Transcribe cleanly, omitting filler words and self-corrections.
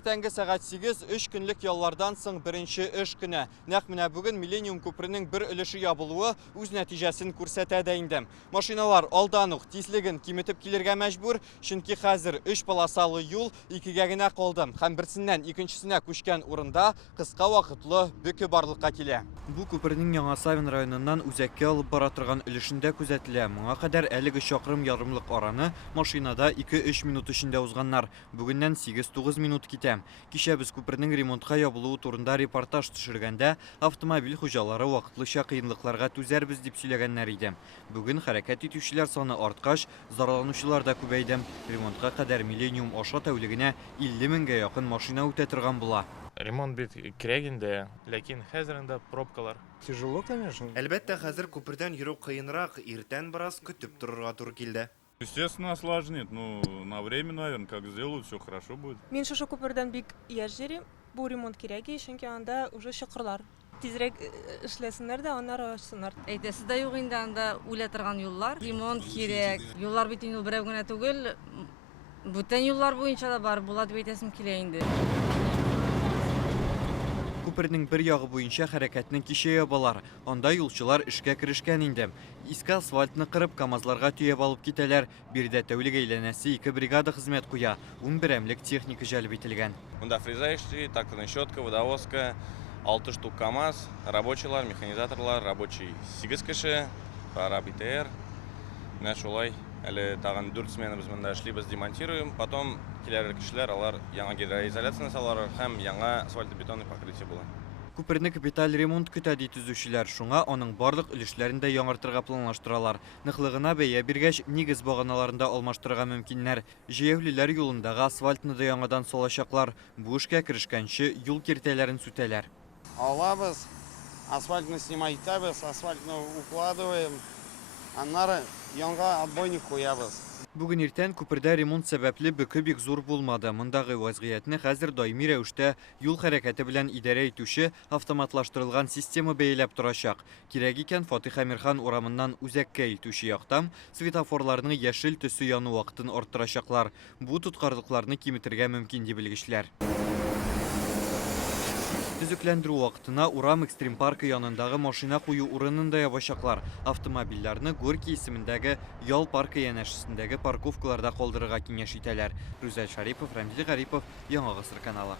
Иртәнге сәгать 8 3 көнлек яллардан соң беренче эш көне. Нәкъ менә бүген Миллениум күперенең бер өлеше ябылуы үз нәтиҗәсен күрсәтә дә инде. Машиналар алдан ук тизлеген киметеп килергә мәҗбүр, чөнки хәзер 3 полосалы юл 2гә генә калды. Һәм берсеннән икенчесенә күчкән урында кыска вакытлы бөке барлыкка килә. Бу күпернең Яңа Савин районыннан Үзәккә алып бара торган өлешендә күзәтелә. Моңа кадәр әлеге чакрым ярымлык араны машинада 2-3 минут эчендә узганнар. Бүгеннән 8-9 минут китә. Кичә без күпернең ремонтка ябылуы турында репортаж төшергәндә автомобиль хуҗалары вакытлыча кыенлыкларга түзәрбез дип сөйләгәннәр иде. Бүген хәрәкәт итүчеләр саны арткач, зарланучылар да күбәйде. Ремонтка кадәр Миллениум аша тәүлегенә 50 меңгә якын машина үтә торган була. Ремонт бит кирәк инде, ләкин хәзерендә пробкалар. Тяжело, конечно. Әлбәттә, хәзер күпердән йөрү кыенрак, иртән бераз көтеп торырга туры килде. Естественно, осложнит. Ну, на время, наверное, как сделают, все хорошо будет. Мин шушы күпердән бик яшь йөрим. Бу ремонт кирәк, чөнки анда уже чокырлар. Тизрәк эшләсеннәр дә, аннары ачсыннар. Әйтәсе дә юк инде, анда үлә торган юллар. Ремонт кирәк. Юллар бит инде берәү генә түгел. Бүтән юллар буенча да бар була дип әйтәсем килә инде. Күпернең бер ягы буенча хәрәкәтне кичә ябалар. Анда юлчылар эшкә керешкән инде. Иске асфальтны кырып, КамАЗларга төяп алып китәләр. Бирдә тәүлек әйләнәсе 2 бригада хезмәт куя. 10 берәмлек техника җәлеп ителгән. Монда фрезающий, тракторная щетка, водовозка, 6 штук КамАЗ, рабочийлар, механизаторлар, рабочий 8 кеше, пара БТР. Менә шулай. Әле тагын 4 смена без монда эшлибез, демонтируем. Потом килер кешеләр алар яңа гидроизоляцияны салалар һәм яңа асфальтобетонный покрытие була. Күперне капиталь ремонт көтә ди төзүчеләр. Шуңа аның барлык өлешләрен дә яңартырга планлаштыралар. Ныклыгына бәя биргәч, нигез баганаларында алмаштырырга мөмкиннәр. Җәяүлеләр юлындагы асфальтны да яңадан салачаклар. Бу эшкә керешкәнче юл киртәләрен сүтәләр. Алабыз, асфальтны снимать итәбез, асфальтны укладываем. Аннары яңа отбойник куябыз. Бүген иртән күпердә ремонт сәбәпле бөке бик зур булмады. Мондагы вазгыятьне хәзер даими рәвештә юл хәрәкәте белән идарә итүче автоматлаштырылган система бәяләп торачак. Кирәк икән Фатих Әмирхан урамыннан Үзәккә илтүче яктан светофорларның яшел төсе яну вакытын арттырачаклар. Бу тоткарлыкларны киметергә мөмкин дип белгечләр. Төзекләндерү вакытына урам экстрим паркы янындагы машина кую урынын да ябачаклар. Автомобильләрне Горький исемендәге ял паркы янәшәсендәге парковкаларда калдырырга киңәш итәләр. Рүзәл Шарипов, Рамзил Гарипов, Яңа Гасыр каналы.